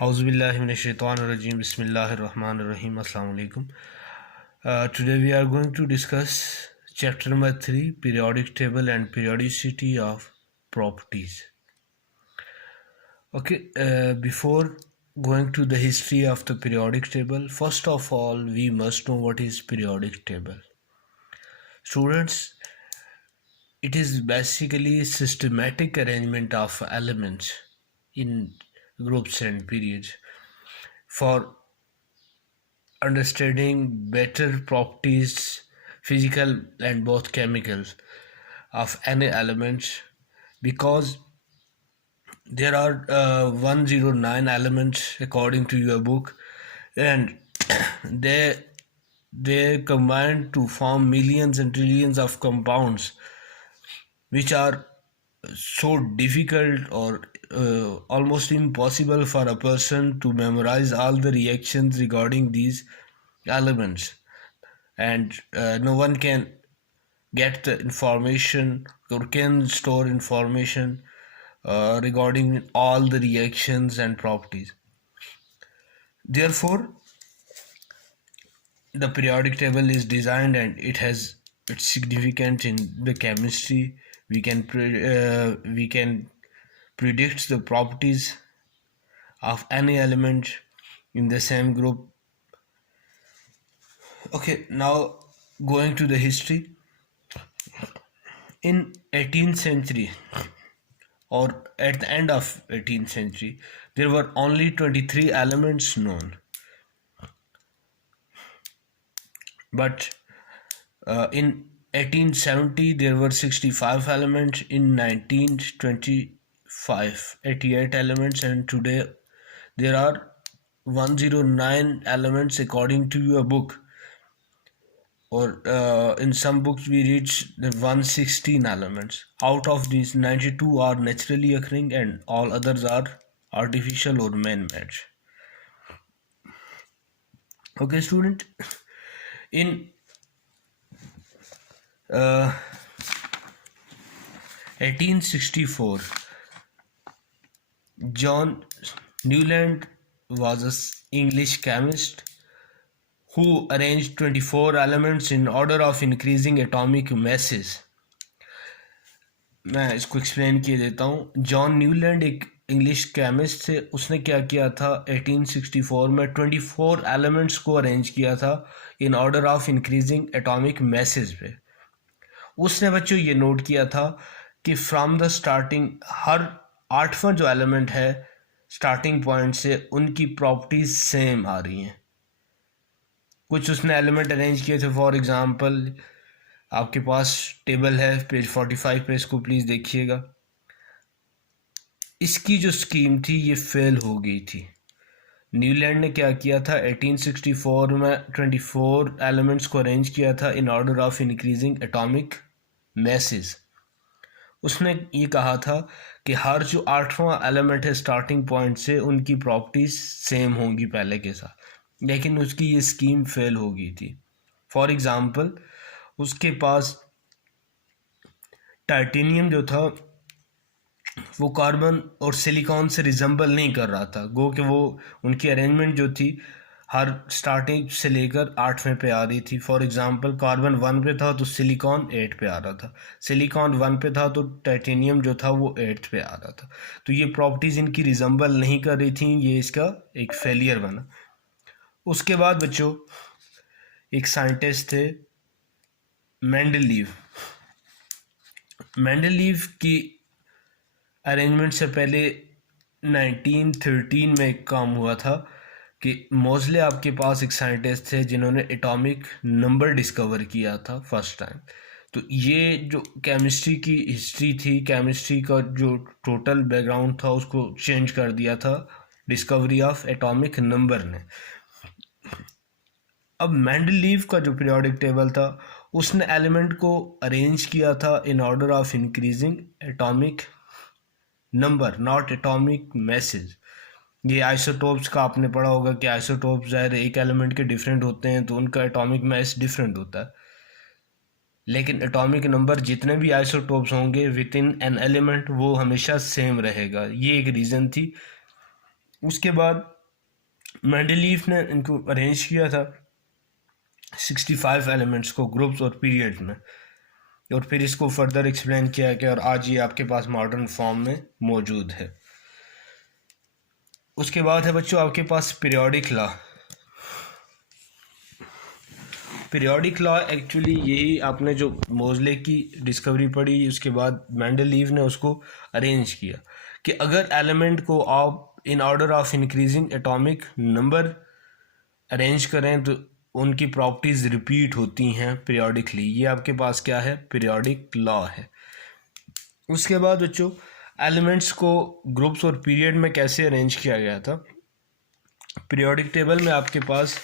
Auzubillahiminash-shaytanir-rajim. Bismillahir-rahmanir-rahim. Assalamu alaikum. Today we are going to discuss chapter number 3, periodic table and periodicity of properties. Okay, before going to the history of the periodic table, first of all, we must know what is periodic table. Students, it is basically a systematic arrangement of elements in groups and periods for understanding better properties, physical and both chemicals, of any elements, because there are 109 elements according to your book, and they they combine to form millions and trillions of compounds, which are so difficult or almost impossible for a person to memorize all the reactions regarding these elements, and no one can get the information or can store information regarding all the reactions and properties. Therefore, the periodic table is designed and it has its significance in the chemistry. We can predict the properties of any element in the same group. Okay, now going to the history. In 18th century, or at the end of 18th century, there were only 23 elements known, but in 1870 there were 65 elements, in 1925 88 elements, and today there are 109 elements according to your book, or in some books we reach the 116 elements. Out of these, 92 are naturally occurring and all others are artificial or man-made. Okay, student, in 1864, John Newland was an English chemist who arranged 24 elements in order of increasing atomic masses. मैं इसको explain किए देता हूँ. John Newland एक English chemist थे. उसने क्या किया था, 1864 में 24 एलिमेंट्स को अरेंज किया था इन order of increasing atomic message पे. उसने बच्चों ये नोट किया था कि फ्रॉम द स्टार्टिंग हर 8वां जो एलिमेंट है स्टार्टिंग पॉइंट से उनकी प्रॉपर्टीज सेम आ रही हैं. कुछ उसने एलिमेंट अरेंज किए थे. फॉर एग्जांपल, आपके पास टेबल है पेज 45 पे, इसको प्लीज़ देखिएगा. इसकी जो स्कीम थी ये फेल हो गई थी. न्यूलैंड ने क्या किया था, 1864 में 24 एलिमेंट्स को अरेंज किया था इन order of increasing atomic message. उसने ये कहा था कि हर जो 8वां एलिमेंट है स्टार्टिंग पॉइंट से उनकी प्रॉपर्टीज सेम होंगी पहले के साथ, लेकिन उसकी ये स्कीम फेल हो गई थी. फॉर एग्ज़ाम्पल, उसके पास टाइटेनियम जो था वो कार्बन और सिलिकॉन से रिजेंबल नहीं कर रहा था. गो कि वो उनकी अरेंजमेंट जो थी हर स्टार्टिंग से लेकर 8वें पे आ रही थी. फॉर एग्जांपल, कार्बन 1 पे था तो सिलिकॉन 8 पे आ रहा था, सिलिकॉन 1 पे था तो टाइटेनियम जो था वो 8 पे आ रहा था. तो ये प्रॉपर्टीज़ इनकी रिजेंबल नहीं कर रही थी. ये इसका एक फेलियर बना. उसके बाद बच्चों एक साइंटिस्ट थे मेंडलीव. मेंडलीव की अरेंजमेंट से पहले 1913 में एक काम हुआ था कि मोज़ले आपके पास एक साइंटिस्ट थे जिन्होंने एटॉमिक नंबर डिस्कवर किया था फर्स्ट टाइम. तो ये जो केमिस्ट्री की हिस्ट्री थी, केमिस्ट्री का जो टोटल बैकग्राउंड था उसको चेंज कर दिया था डिस्कवरी ऑफ एटॉमिक नंबर ने. अब मेंडलीव का जो पीरियोडिक टेबल था उसने एलिमेंट को अरेंज किया था इन order of increasing atomic number, not atomic message. ये आइसोटोप्स का आपने पढ़ा होगा कि आइसोटोप्स ज़ाहिर एक एलिमेंट के डिफरेंट होते हैं तो उनका एटॉमिक मैस डिफरेंट होता है, लेकिन एटॉमिक नंबर जितने भी आइसोटोप्स होंगे विद इन एन एलिमेंट वो हमेशा सेम रहेगा. ये एक रीज़न थी उसके बाद मेंडलीफ ने इनको अरेंज किया था 65 एलिमेंट्स को ग्रुप्स और पीरियड्स में, और फिर इसको फर्दर एक्सप्लेन किया गया और आज ये आपके पास मॉडर्न फॉर्म में मौजूद है। उसके बाद है बच्चों आपके पास periodic law. Periodic law actually यही आपने जो मोज़ले की डिस्कवरी पढ़ी उसके बाद मेंडलीव ने उसको अरेंज किया कि अगर एलिमेंट को आप इन order of increasing atomic number arrange करें तो उनकी प्रॉपर्टीज़ रिपीट होती हैं पीरियोडिकली। ये आपके पास क्या है, पीरियोडिक लॉ है। उसके बाद बच्चों एलिमेंट्स को ग्रुप्स और पीरियड में कैसे अरेंज किया गया था। पीरियोडिक टेबल में आपके पास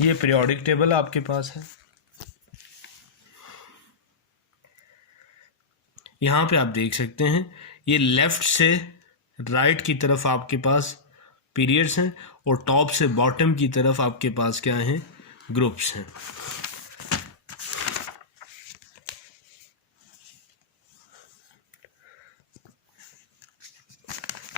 ये पीरियोडिक टेबल आपके पास है, यहाँ पे आप देख सकते हैं ये लेफ्ट से राइट की तरफ आपके पास पीरियड्स हैं और टॉप से बॉटम की तरफ आपके पास क्या हैं, ग्रुप्स हैं।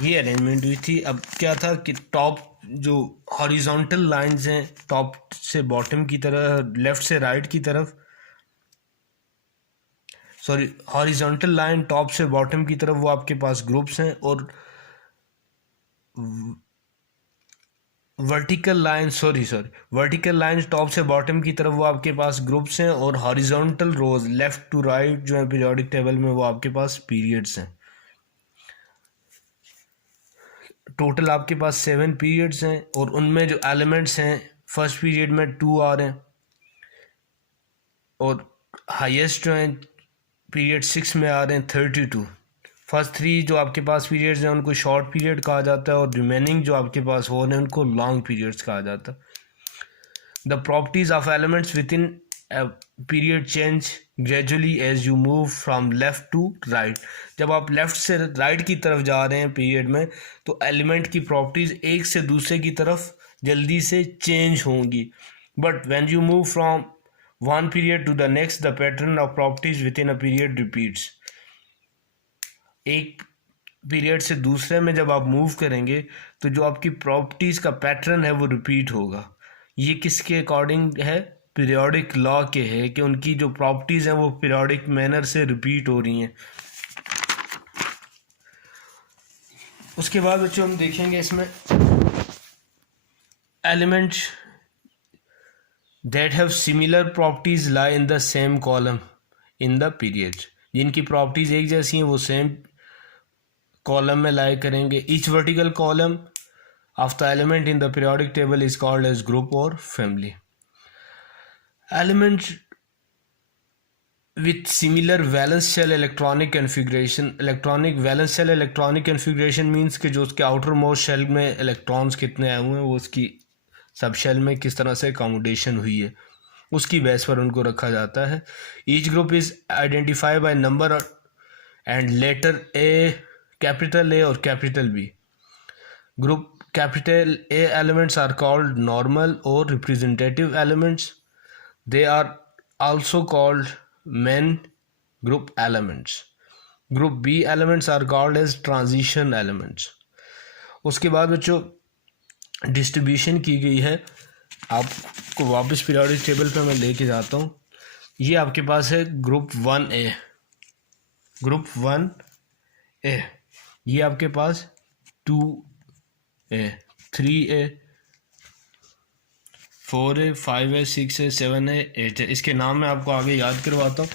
ये अरेंजमेंट हुई थी। अब क्या था कि टॉप जो हॉरिजॉन्टल लाइंस हैं टॉप से बॉटम की तरफ, लेफ्ट से राइट की तरफ, सॉरी हॉरिजॉन्टल लाइन टॉप से बॉटम की तरफ वो आपके पास ग्रुप्स हैं, और vertical line vertical line top से बॉटम की तरफ वो आपके पास ग्रुप्स हैं, और horizontal rows left to right जो है पीरियोडिक टेबल में वो आपके पास पीरियड्स हैं। टोटल आपके पास 7 पीरियड्स हैं और उनमें जो एलिमेंट्स हैं फर्स्ट पीरियड में 2 आ रहे हैं, और हाईएस्ट जो हैं पीरियड 6 में आ रहे हैं 32। फर्स्ट 3 जो आपके पास पीरियड्स हैं उनको शॉर्ट पीरियड कहा जाता है, और रिमेनिंग जो आपके पास हो रहे हैं उनको लॉन्ग पीरियड्स कहा जाता है। The properties of elements within period change gradually as you move from left to right. जब आप लेफ्ट से राइट की तरफ जा रहे हैं पीरियड में तो एलिमेंट की प्रॉपर्टीज एक से दूसरे की तरफ जल्दी से चेंज होंगी, but when you move from one period to the next the pattern of properties within a period repeats। एक पीरियड से दूसरे में जब आप मूव करेंगे तो जो आपकी प्रॉपर्टीज का पैटर्न है वो रिपीट होगा। ये किसके अकॉर्डिंग है, पीरियोडिक लॉ के है कि उनकी जो प्रॉपर्टीज हैं वो पीरियोडिक मैनर से रिपीट हो रही हैं। उसके बाद बच्चों हम देखेंगे इसमें elements that have similar properties lie in the same column in the period। जिनकी प्रॉपर्टीज एक जैसी हैं वो सेम कॉलम में लाई करेंगे। each vertical column of the element in the periodic table is called as group or family। elements with similar valence shell electronic configuration। valence shell electronic configuration means कि जो उसके outer most shell में electrons कितने आए हुए हैं वो उसकी सब शेल में किस तरह से अकोमोडेशन हुई है उसकी बेस पर उनको रखा जाता है। Each group is identify by number and letter A, capital A और capital B. Group capital A elements are called normal और representative elements. They are also called main group elements. Group B elements are called as transition elements. उसके बाद बच्चों distribution की गई है, आपको वापस पीरियोडिक टेबल पे मैं लेके जाता हूँ। ये आपके पास है ग्रुप 1A, ग्रुप 1A, ये आपके पास 2A, 3A, 4A, 5A, 6A, 7A, 8A। इसके नाम मैं आपको आगे याद करवाता हूँ।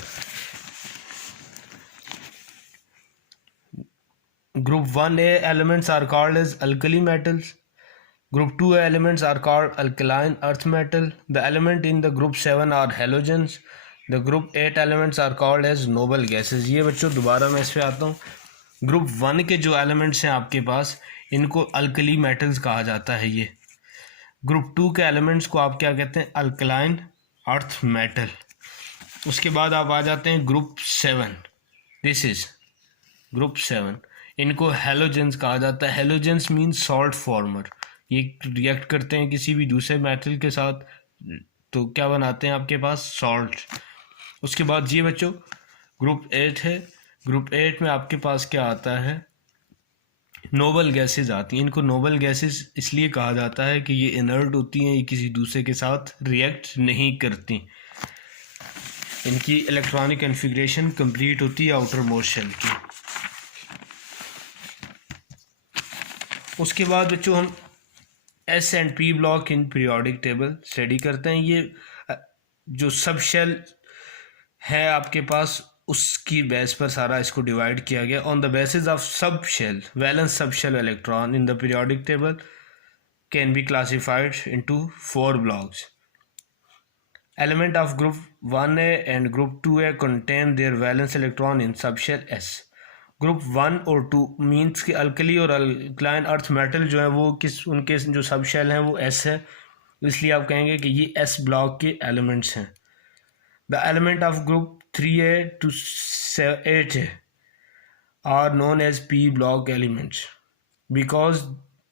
Group 1A elements are called as alkali metals। Group 2 elements are called alkaline earth metal। The element in the group 7 are halogens। The group 8 elements are called as noble gases। ये बच्चों दोबारा मैं इस पे आता हूँ। ग्रुप 1 के जो एलिमेंट्स हैं आपके पास इनको अल्कली मेटल्स कहा जाता है। ये ग्रुप 2 के एलिमेंट्स को आप क्या कहते हैं, अल्कलाइन अर्थ मेटल। उसके बाद आप आ जाते हैं ग्रुप 7, दिस इज ग्रुप 7, इनको हेलोजेंस कहा जाता है। Halogens means salt farmer. ये रिएक्ट करते हैं किसी भी दूसरे मेटल के साथ तो क्या बनाते हैं आपके पास, सॉल्ट। उसके बाद ये बच्चों ग्रुप 8 है। ग्रुप 8 में आपके पास क्या आता है, नोबल गैसेस आती हैं। इनको नोबल गैसेस इसलिए कहा जाता है कि ये इनर्ट होती हैं, ये किसी दूसरे के साथ रिएक्ट नहीं करती, इनकी इलेक्ट्रॉनिक कॉन्फ़िगरेशन कंप्लीट होती है आउटर मोस्ट शेल की। उसके बाद बच्चों हम S and P block in periodic table study करते हैं। ये जो सब शेल है आपके पास, उसकी बेस पर सारा इसको डिवाइड किया गया। On the basis of sub shell, valence sub shell electron in the periodic table can be classified into 4 blocks. Element of group 1A and group 2A contain their valence electron in subshell S. Group 1 और 2 means कि alkali और alkaline earth metal जो है वो किस, उनके जो सब शेल हैं वो S है, इसलिए आप कहेंगे कि ये S ब्लॉक के एलिमेंट्स हैं। The element of group 3A to 8A are known as P block elements because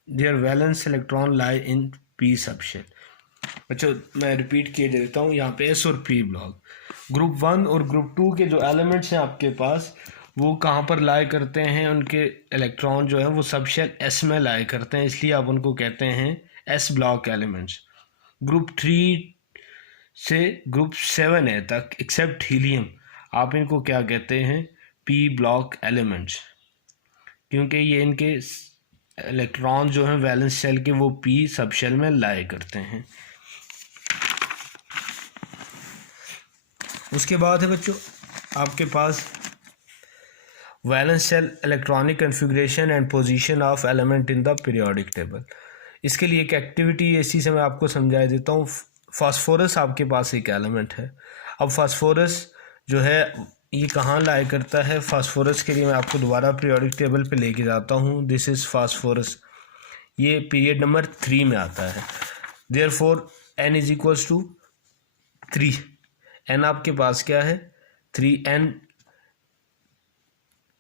their valence electron lie in P subshell. अच्छा, मैं रिपीट किए देता हूँ यहाँ पे एस और पी ब्लॉक। ग्रुप 1 और ग्रुप 2 के जो एलिमेंट्स हैं आपके पास, वो कहाँ पर लाए करते हैं, उनके इलेक्ट्रॉन जो है वो सब शेल एस में लाए करते हैं, इसलिए आप उनको कहते हैं एस ब्लॉक एलिमेंट्स। ग्रुप 3 से ग्रुप 7A तक एक्सेप्ट हीलियम, आप इनको क्या कहते हैं, पी ब्लॉक एलिमेंट्स, क्योंकि ये इनके इलेक्ट्रॉन जो हैं वैलेंस शेल के वो पी सब शेल में लाए करते हैं। उसके बाद है बच्चों आपके पास valence shell electronic configuration and position of element in the periodic table. इसके लिए एक एक्टिविटी इसी से मैं आपको समझा देता हूँ। फास्फोरस आपके पास एक एलिमेंट है। अब फास्फोरस जो है ये कहाँ लाया करता है, फास्फोरस के लिए मैं आपको दोबारा पीरियोडिक टेबल पे लेके जाता हूँ। दिस इज़ फास्फोरस, ये पीरियड नंबर 3 में आता है। Therefore n is equals to 3। n आपके पास क्या है, 3n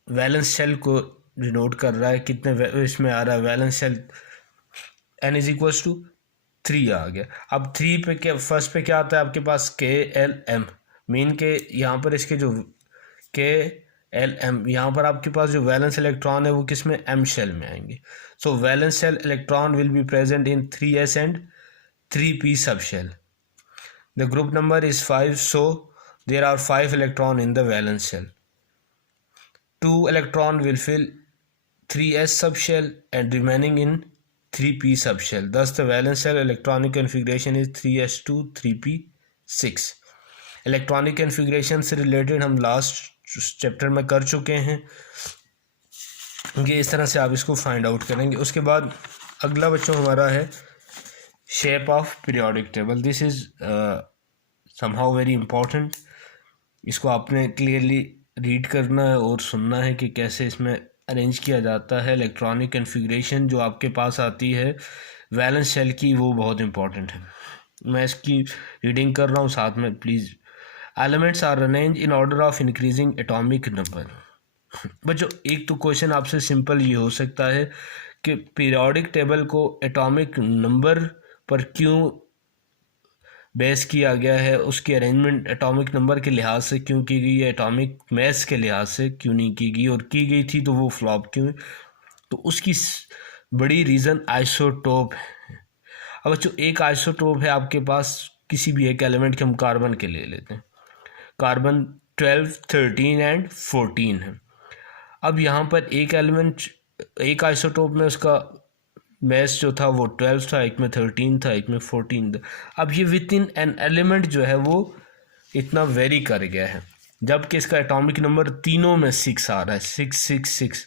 वैलेंस शेल को डिनोट कर रहा है, कितने इसमें आ रहा है valence shell, n is equals to 3 आ गया। अब 3 पे क्या, फर्स्ट पे क्या आता है आपके पास, KLM, मीन के यहाँ पर इसके जो KLM, यहाँ पर आपके पास जो वैलेंस इलेक्ट्रॉन है वो किस में, M शेल में आएंगे। So valence shell electron will be present in 3S and 3P sub shell. The group number is 5, so there are 5 electrons in the valence shell. 2 electrons will fill 3S subshell and remaining in 3P subshell. Thus, the valence shell electronic configuration is 3S2 3P6. Electronic configuration से related हम last chapter में कर चुके हैं, ये इस तरह से आप इसको फाइंड आउट करेंगे। उसके बाद अगला बच्चों हमारा है shape of periodic table. This is somehow very important. इसको आपने क्लियरली रीड करना है और सुनना है कि कैसे इसमें अरेंज किया जाता है। इलेक्ट्रॉनिक कन्फिग्रेशन जो आपके पास आती है वैलेंस शेल की, वो बहुत इंपॉर्टेंट है। मैं इसकी रीडिंग कर रहा हूँ साथ में, please. Elements are arrange in order of increasing atomic number. बच्चों एक तो क्वेश्चन आपसे सिंपल ये हो सकता है कि पीरियोडिक टेबल को एटॉमिक नंबर पर क्यों बेस किया गया है, उसकी अरेंजमेंट एटॉमिक नंबर के लिहाज से क्यों की गई है, एटॉमिक मास के लिहाज से क्यों नहीं की गई, और की गई थी तो वो फ्लॉप क्यों। तो उसकी बड़ी रीज़न आइसोटोप है। अब बच्चों एक आइसोटोप है आपके पास किसी भी एक एलिमेंट के, हम कार्बन के ले लेते हैं, कार्बन 12, 13 एंड 14 है। अब यहाँ पर एक एलिमेंट, एक आइसोटोप में उसका मैस जो था वो 12 था, एक में 13 था, एक में 14 था। अब ये विद इन एन एलिमेंट जो है वो इतना वेरी कर गया है, जबकि इसका एटॉमिक नंबर तीनों में 6 आ रहा है, 6 6 6।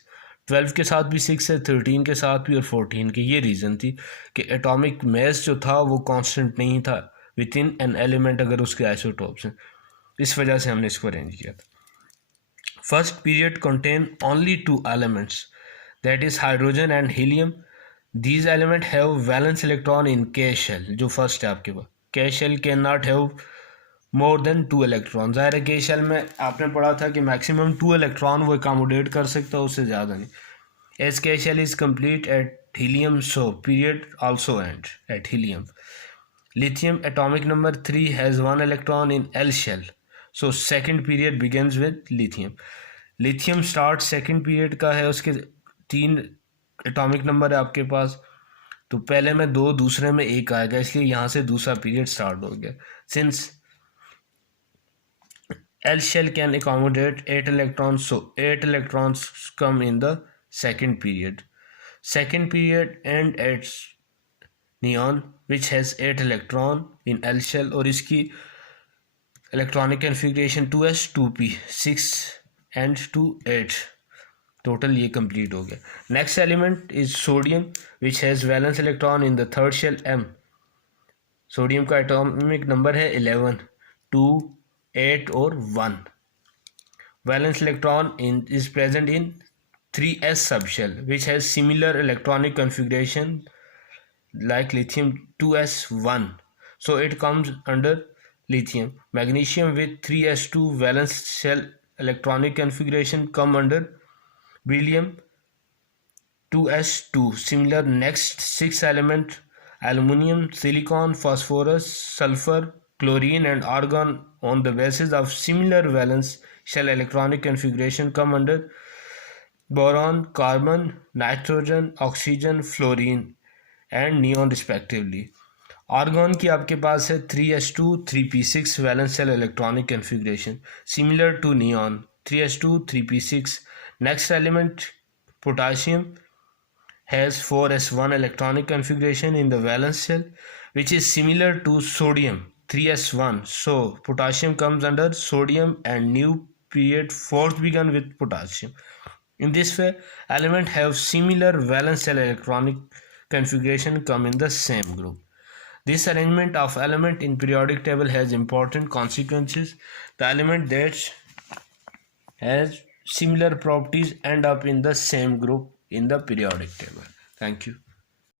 12 के साथ भी 6 है, 13 के साथ भी और 14 के। ये रीज़न थी कि एटॉमिक मैस जो था वो कांस्टेंट नहीं था विद इन एन एलिमेंट अगर उसके आइसोटोप्स हैं। इस वजह से हमने इसको अरेंज किया था। First period contain only 2 elements, that is hydrogen and helium. These elements have valence electron in K shell, जो फर्स्ट है आपके पास। K shell can not have more than 2 electron. ज़ाहिर है K shell में आपने पढ़ा था कि मैक्सिमम 2 इलेक्ट्रॉन वो अकोमोडेट कर सकता है, उससे ज़्यादा नहीं। As K shell is complete at helium, so period also end at helium. Lithium atomic number 3 has 1 electron in L shell, so second period begins with lithium. Lithium start second period का है, उसके 3 atomic number है आपके पास, तो पहले में 2, दूसरे में 1 आएगा, इसलिए यहाँ से दूसरा पीरियड स्टार्ट हो गया. Since L shell can accommodate 8 electrons, so 8 electrons come in the second period. Second period end at neon which has 8 electron in L shell और इसकी electronic configuration 2s 2p 6 and 2 8. Total ये complete हो गया. Next element is sodium which has valence electron in the third shell m. Sodium का atomic number है 11, 2, 8 और 1. Valence electron is present in 3s subshell which has similar electronic configuration like lithium 2s1, so it comes under lithium. Magnesium with 3s2 valence shell electronic configuration come under beryllium 2s2. Similar next 6 element aluminium, silicon, phosphorus, sulfur, chlorine and argon on the basis of similar valence shell electronic configuration come under boron, carbon, nitrogen, oxygen, fluorine and neon respectively. Argon की आपके पास है 3s2 3p6 valence shell electronic configuration similar to neon 3s2 3p6. Next element potassium has 4s1 electronic configuration in the valence shell which is similar to sodium 3s1, so potassium comes under sodium and new period fourth begun with potassium. In this way element have similar valence shell electronic configuration come in the same group. This arrangement of element in periodic table has important consequences. The element that has similar properties end up in the same group in the periodic table. Thank you.